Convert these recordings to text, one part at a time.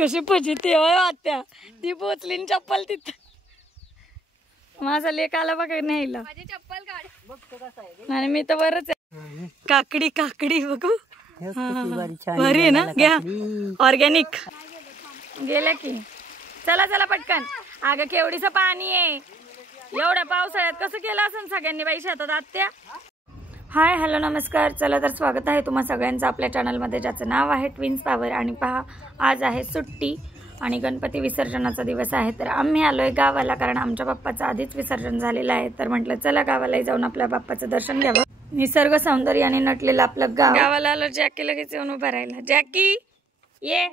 कशी फजिती होय आत्या, ती पोचली चप्पल तिथं. माझा लेक आला बघा न्यायला, चप्पल काढ. आणि मी तर बरच आहे. काकडी काकडी बघू, भारी आहे ना. घ्या ऑर्गॅनिक. गेल्या की चला चला पटकन. अगं केवढीच पाणी आहे, एवढ्या पावसाळ्यात कसं केलं असं सगळ्यांनी बाई शेतात आत्या. हाय हॅलो नमस्कार. चला तर स्वागत आहे तुम्हा सगळ्यांचं आपल्या चॅनलमध्ये, ज्याचं नाव आहे ट्विन्स पॉवर. आणि पहा, आज आहे सुट्टी आणि गणपती विसर्जनाचा दिवस आहे. तर आम्ही आलोय गावाला, कारण आमच्या बाप्पाचं आधीच विसर्जन झालेलं आहे. तर म्हटलं चला गावालाही जाऊन आपल्या बाप्पाचं दर्शन घ्यावं. निसर्ग सौंदर्याने नटलेलं आपलं गाव. गावाला आलो, जॅकी लगेच येऊन उभा राहिला. जॅकी ये,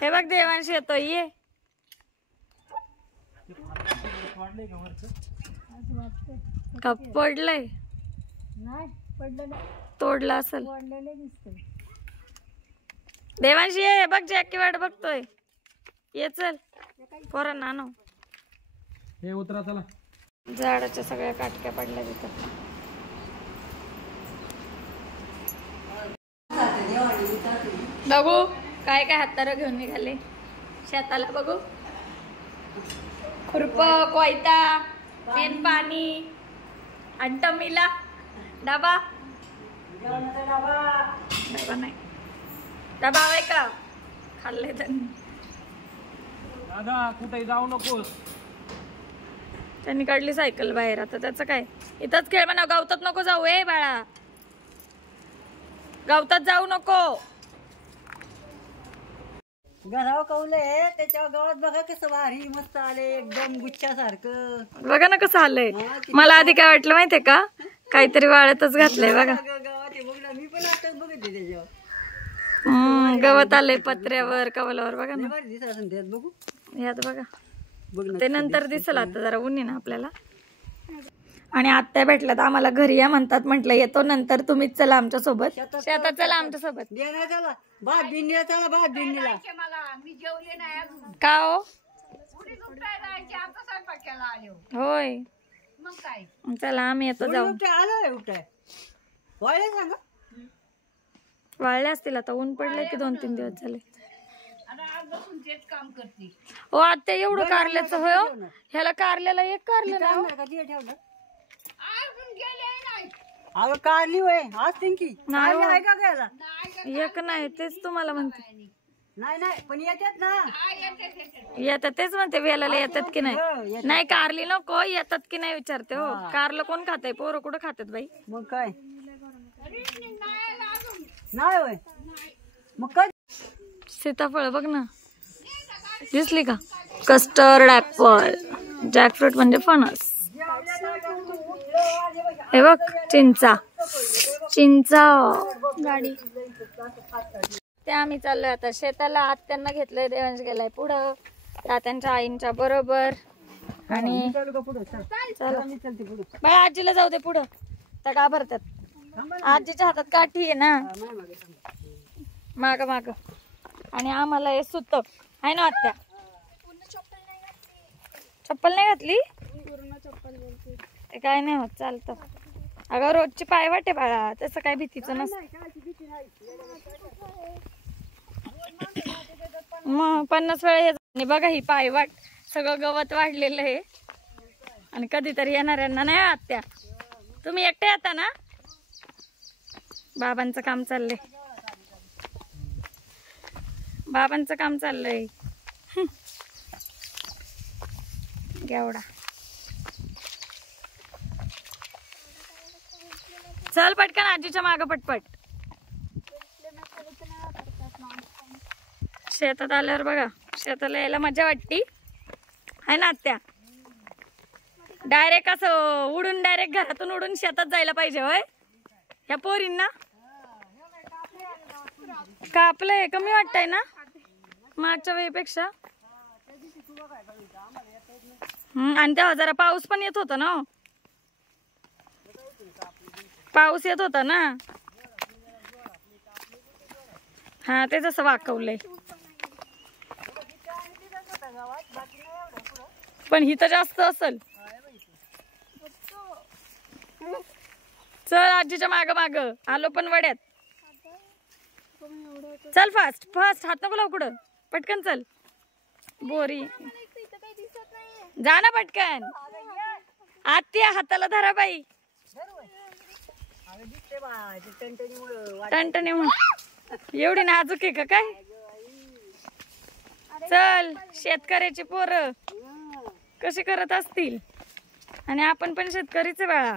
हे बघ देवांश येतो, ये. का पडलंय? तोडला असेल. देवांशी ये, बघ जॅकी वाट बघतोय. ये चल पोरांना आणू. हे उतरा चला. झाडाच्या सगळ्या काटक्या पडल्या तिथं. बघू काय काय हातारा घेऊन निघाले शेताला. बघू खुरप, कोयता, पेन, पाणी, अंटमीला डबा. डबा नाही, डबा आहे का? खाल्ले त्यांनी. दादा कुठे जाऊ नकोस. त्यांनी काढली सायकल बाहेर. आता त्याचं काय, इथंच खेळ म्हणा. गावतात नको जाऊ ए बाळा, गावतात जाऊ नको. घरावर कवलंय त्याच्या गावात बघा कसं भारी मस्त आले, एकदम गुच्छासारखं. बघा ना कसं आलंय. मला आधी काय वाटलं माहितीये का, काहीतरी वाळतच घातलंय. बघा गावात मी पण आता बघते त्याच्यावर गवत आलंय पत्र्यावर, कवलावर. बघा ना बघू यात बघा. ते नंतर दिसल, आता जरा ऊन आहे ना आपल्याला. आणि आत्या भेटल्यात आम्हाला, घरी या म्हणतात. म्हटलं येतो नंतर, तुम्हीच चला आमच्या सोबत शेतात. चला आमच्या सोबत. भात भिंडीला चला, भात भिंडीला. का हो? होय चला आम्ही येतो जाऊन. वाळले असतील आता, ऊन पडलंय की 2-3 दिवस झाले. हो आत्या एवढं कारल्याचं होय. ह्याला कारल्याला एक कारलं नाही. अगं कारली होय आज की नाही का घ्यायला? एक नाही, तेच तुम्हाला म्हणते. नाही नाही पण येतात ना. येतात तेच म्हणते, वेलाला येतात की नाही. नाही कारली नको, येतात की नाही विचारते हो. कारलं कोण खातंय? पोरं कुठं खातात बाई. मग काय नाही होय. मग काय सीताफळ बघ ना, दिसली का? कस्टर्ड ऍपल, जॅकफ्रूट म्हणजे फणस. हे बघ चिंचा, चिंचा गाडी. ते आम्ही चाललोय आता शेताला. आत्यांना घेतलंय, देवांश गेलाय पुढं तात्यांच्या आईंच्या बरोबर. आणि चला बाई, आजीला जाऊ दे पुढं, त्या का भरतात. आजीच्या हातात काठी आहे ना, माग माग. आणि आम्हाला हे सुत आहे ना आत्या. चप्पल नाही घातली, ते काय नाही होत, चालतं. अगं रोजची पायवाट आहे बाळा, तसं काय भीतीचं नसतं. मग 50 वेळा हे बघा, ही पायवाट सगळं गवत वाढलेलं आहे. आणि कधीतरी येणाऱ्यांना नाही आत्या. तुम्ही एकटे येता ना? बाबांचं काम चाललंय, बाबांचं काम चाललंय. एवढा चल पटकन, आजीच्या माग पटपट. शेतात आल्यावर बघा, शेताला यायला मजा वाटती आहे ना आत्या. डायरेक्ट असं उडून, डायरेक्ट घरातून उडून शेतात जायला पाहिजे होय. ह्या पोरींना कापलंय, कमी वाटतंय ना मागच्या वेळेपेक्षा. आणि तेव्हा जरा पाऊस पण येत होता ना, पाऊस येत होता ना. हा ते जसं वाकवलंय. पण ही तर जास्त असेल. चल आजीच्या माग माग आलो पण वड्यात. चल फास्ट फास्ट, हात नको लावू कुठं. पटकन चल. बोरी जा ना पटकन. आत्या हाताला धरा बाई. टणटणी म्हणून एवढी नाजूक आहे का काय. चल शेतकऱ्याची पोरं कशी करत असतील. आणि आपण पण शेतकरीच आहे बाळा.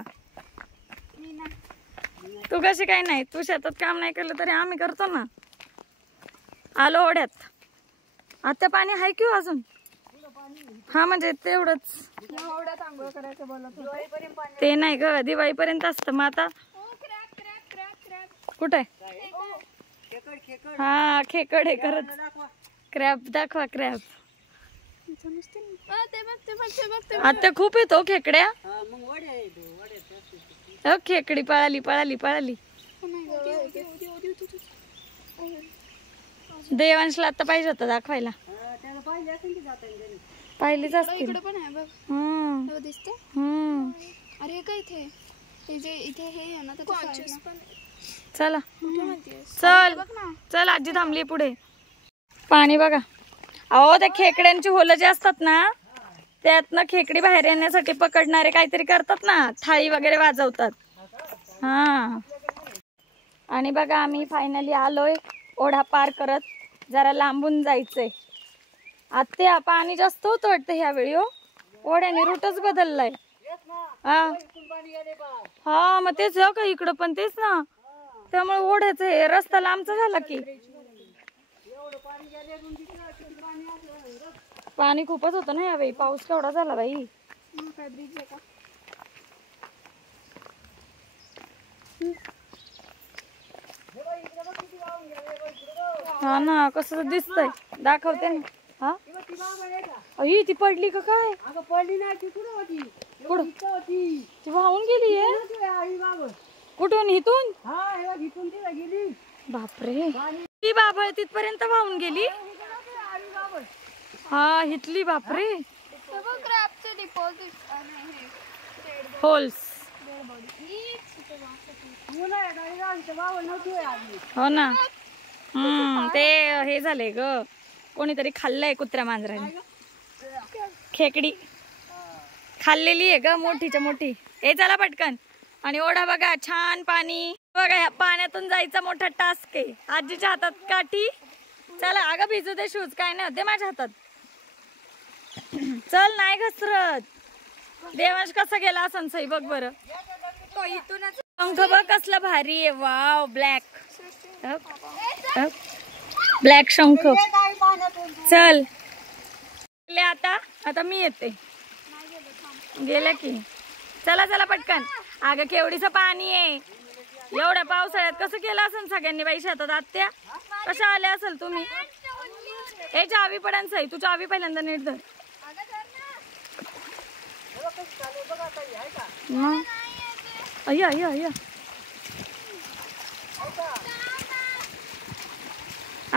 तू कशी काय नाही. तू शेतात काम नाही केलं तरी आम्ही करतो ना. आलो ओढ्यात. आता पाणी आहे की अजून. हा म्हणजे तेवढंच. ते नाही ग दिवाळीपर्यंत असतं. मग आता कुठे. हा खेकड आहे खरंच. क्रॅब दाखवा क्रॅब. आता खूप येतो खेकड्या. खेकडी पळाली पळाली पळाली. देवांशला आता पाहिजे होतं दाखवायला. पाहिलीच असतील. अरे काय इथे हे आहे ना. चला चल चल. आजी थांबली पुढे. पाणी बघा. अहो त्या खेकड्यांची होलं जे असतात ना त्यातनं खेकडी बाहेर येण्यासाठी पकडणारे काहीतरी करतात ना. थाळी वगैरे वाजवतात. हा आणि बघा आम्ही फायनली आलोय. ओढा पार करत. जरा लांबून जायचंय. आत्या पाणी जास्त होतं वाटतं ह्यावेळी. हो ओढ्याने रूटच बदललाय. हा मग तेच का इकडं पण तेच ना. त्यामुळे ओढ्याचं हे रस्ता लांबचा झाला की. पाणी खूपच होतं ना यावेळी. पाऊस केवढा झाला बाई. हा ना कसं दिसतंय. दाखवते ना. हा ही ती पडली का काय. पडली नाही ती कुठं होती. ती वाहून गेली. कुठून इथून. गेली. बापरे ती बाबळ तिथपर्यंत वाहून गेली. हा हितली. बापरे होल्स. हो ना. ते हे झाले ग. कोणीतरी खाल्लंय कुत्र्या मांजराने. खेकडी खाल्लेली आहे ग मोठीच्या मोठी. हे चला पटकन. आणि ओढा बघा छान पाणी बघा. ह्या पाण्यातून जायचा मोठा टास्क आहे. आजीच्या हातात काठी. चला अगं भिजू दे शूज. काय नाही होते माझ्या हातात. चल नाही घसरत. देवांश कसा गेला असं सई बघ बरं. शंख बघ कसला भारी आहे. वाव ब्लॅक ब्लॅक शंख. चल आता आता मी येते. गेल्या की. चला चला पटकन. अगं केवढीचं पाणी आहे. एवढ्या पावसाळ्यात कसं केलं असेल सगळ्यांनी बाई शेतात. आत्या कशा आल्या असेल तुम्ही. हे चावी पडान सई. तू चावी पहिल्यांदा नीट धर. अय्या अय्या अय्या.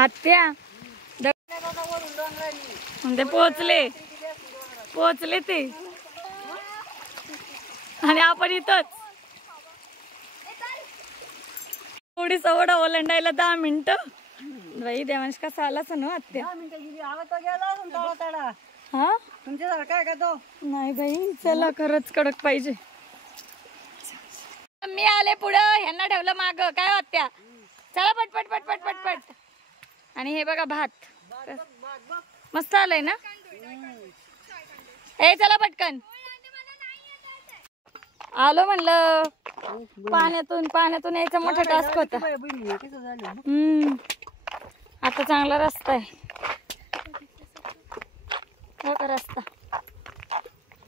आत्या ते पोचले पोचले ते. आणि आपण इथंच. थोडी सवड ओलांडायला 10 मिनिटं. बाई देवांश कसा आला असं ना आत्या. हा तुमच्यासारखा का तो. नाही बाई चला खरंच कडक पाहिजे. मी आले पुढं. ह्यांना ठेवलं माग. काय आत्या. चला पटपट पटपट पटपट. आणि हे बघा भात मस्त आलंय ना. ए चला पटकन. आलो म्हणलं. पाण्यातून यायचा मोठा टास्क होता. आता चांगला रस्ता आहे. बघा रस्ता.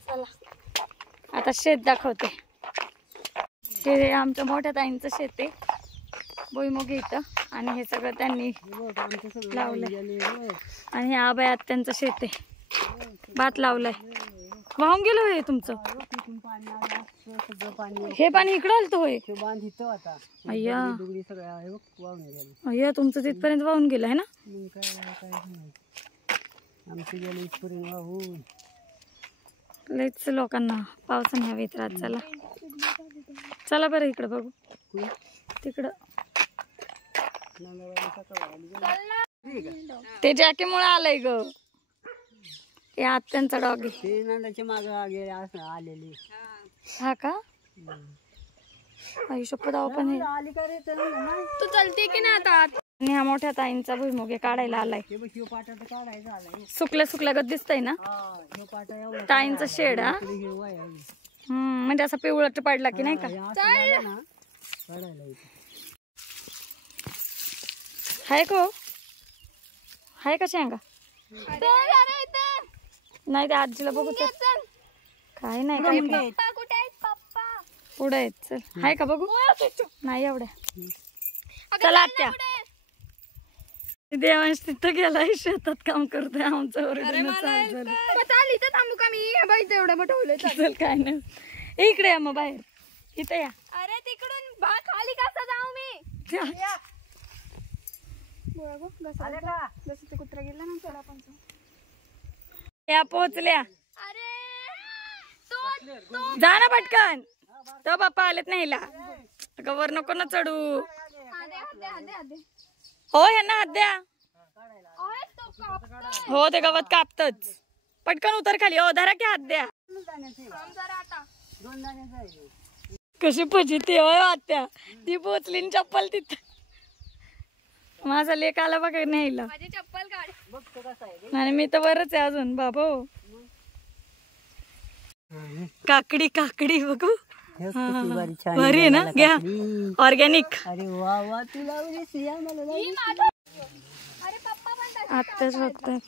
चला आता शेत दाखवते. हे आमच्या मोठ्या ताईंचं शेत आहे. भुईमुग इथं. आणि हे सगळं त्यांनी लावलंय. आणि हे आबाई आत्यांचं शेत आहे. भात लावलाय. वाहून गेलं होय तुमचं. हे पाणी इकडं आलतं होय. अय्या अय्या तुमचं तिथपर्यंत वाहून गेलं आहे ना. लईच लोकांना पावसाने हवे त्रास झाला. चला बरं इकडं बघू. तिकडं ते जॅकीमुळे आलंय ग. हे आत्यांचा डॉग आहे. ते नंदाच्या माग आलेली. हा का? आई शपथ पण हे आली का रे तर नाही. तू चलते की ना आता? आणि हा मोठ्या ताईंचा भुईमुगे काढायला आलाय. हे बघ ह्यो पाटा तर काढायचा आलाय. सुकल्या सुकल्या गत दिसतंय ना ह्यो पाटा एवढा ताईंचा शेड. हा हिरवा आहे. म्हणजे असा पिवळट पडला की नाही का. हे असं झालं ना, काढायला येतं. हाय को हाय का शेंगा? नाही ते आजीला बघू तर. काय नाही काय नाही. कुठे आहेत पप्पा? पुढे आहेत. चल हाय का बघू. नाही एवढ्या. चला आत्या. देवांश तिथं गेलाय शेतात काम करतोय. आमचं ओरडणं चालू झालं. थांबू का मी? बाई तेवढं मोठं चल काय नाही. इकडे या मग बाहेर. इथं या. अरे तिकडून खाली कसा जाऊ मी? जसं ते कुत्रा गेला ना चला आपण या पोहोचल्या. अरे तो जा ना पटकन. तो बाप्पा आलेत नाहीला. वर नको ना चढू. हो यांना हात द्या. हो ते गवत कापतच. पटकन उतर खाली. हो धरा की हात द्या. कशी फजिती होय आत्या. ती पोचली चप्पल तिथं. माझा लेक आला बघा न्यायला. माझी चप्पल काढ. आणि मी तर बरंच आहे अजून बाबा. काकडी काकडी बघू. भारी आहे ना. घ्या ऑर्गॅनिक. अरे वा वा तुला अरे पप्पा पण आत्ताच बघतात.